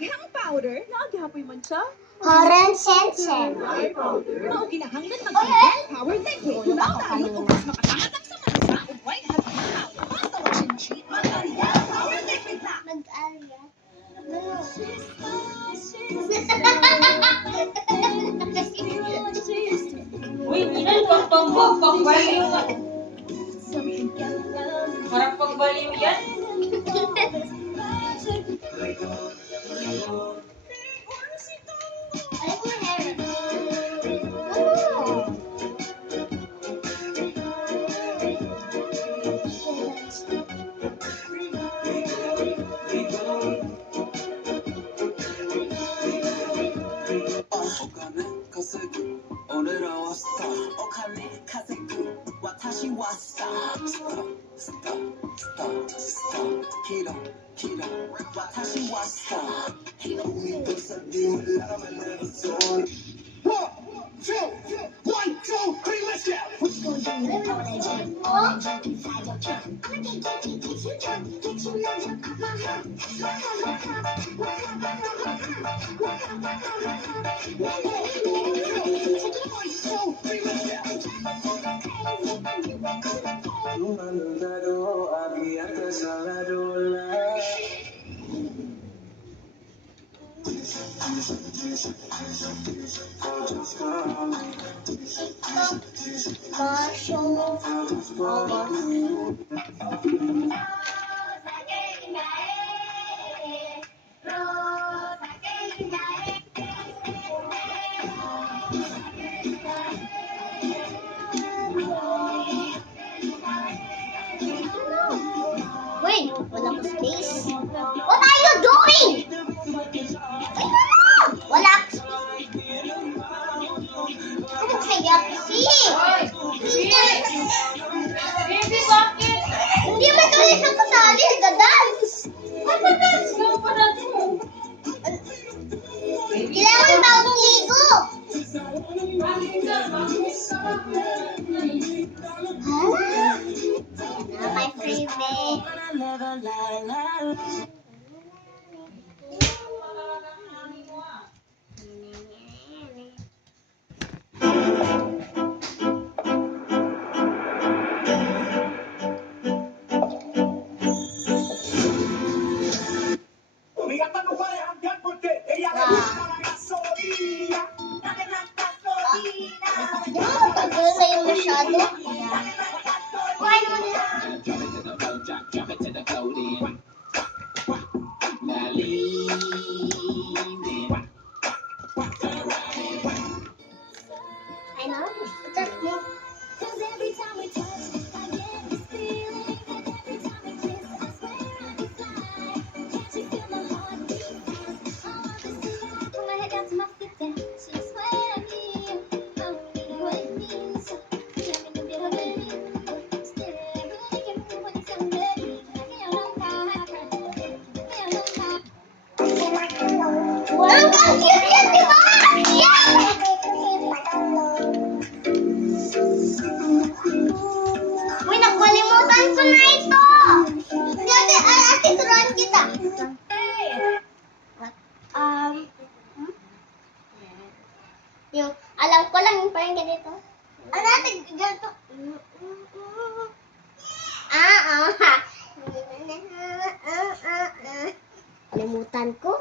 daghang powder, naagyapoy man siya. Horan Sensen. Mao kinahanglan mag-event power liquid. Nautayon ug mas makatangatang sa mansa ug white hot power. Basta washing sheet, mag-alya, power liquid na. Mag-alya. Uy, ilan pagpambog, pagbaliw nga. Parang pagbaliw yan. I like my hair. Wait, wala ko space. What are you doing? Wala ko space. Ano kaya kasi? Baby, bakit? Hindi man tuloy sa kasali. Nagda-dance. Ikaw pa natin mo. Kailangan bagong ligo. My favorite. Di ba matagal na yung masyado? Why not? I know. That's more. Wow, ang cute yan, di ba? Yeah! Uy, nakalimutan ko na ito! Ate, turuan kita. What? Yung, alam ko lang yung parang ganito. Ano ate, ganito? Kalimutan ko.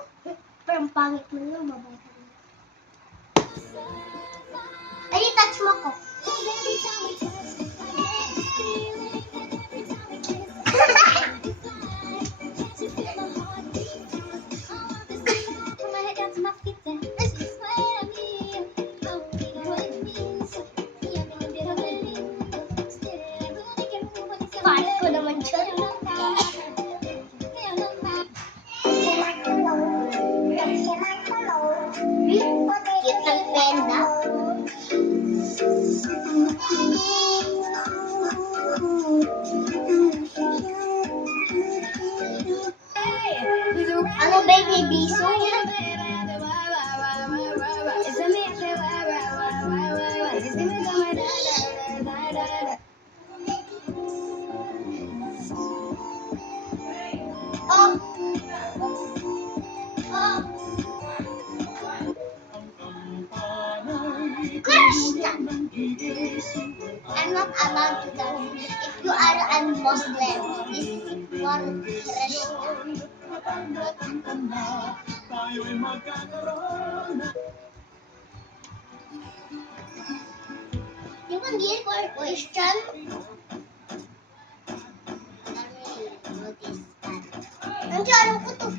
Pero ang pangit mo lang, mabasa mo. Ay, touch mo ko. Part ko naman siya. Cute ng penda. Ano ba yung biso yan? Oh! Oh! Christian. I'm not allowed to dance. If you are a Muslim, this is for Christian. Di ba hindi for Christian? Nanti alam ko to.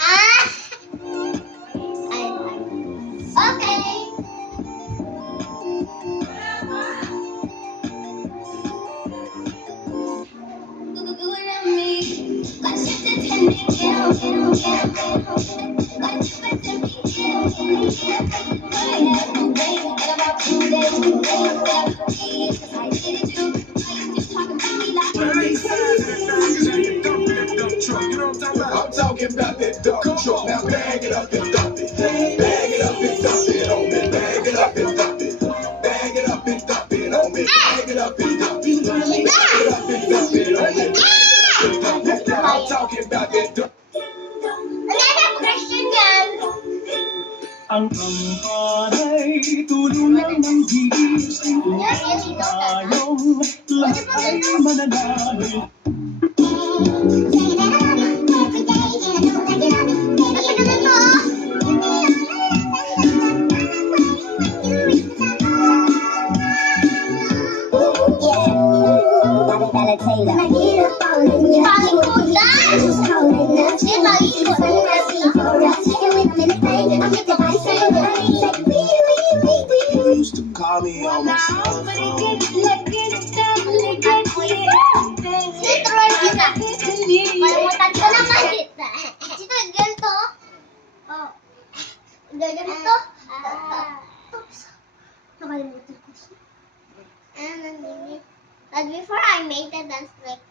Ah! Okay. I'm talking about that dump truck. Now bag it up and dump it. Bag it up and dump it on me. Bag it up and dump it. Bag it up and dump it on me. Bag it up and dump it. Bag it up and dump it on me. I'm talking about that dump. Wala na Christian yan. Ang kampanay, tulungan ng gising. Tayong lahat ay mananalo. Used to call me on my cell phone. Kalimutan ko naman dito. Dito, ganito. Oh. Ganito. Nakalimutan ko. But before I made the dance like,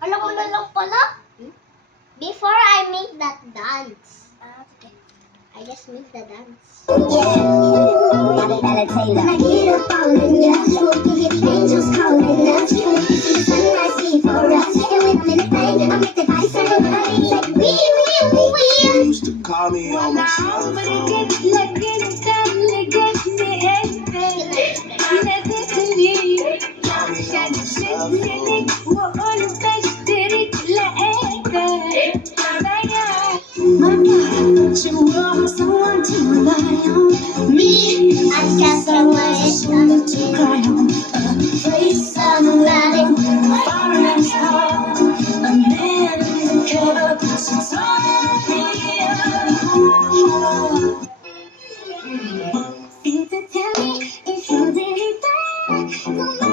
alam mo na lang pala? Before I make that dance. I just make the dance. Used to call me on my cell phone. Call me on my cell phone. Someone to rely on. Me, I got someone to cry on. Place somebody far as hard. A man who covered since all here. If you tell me if you did it back,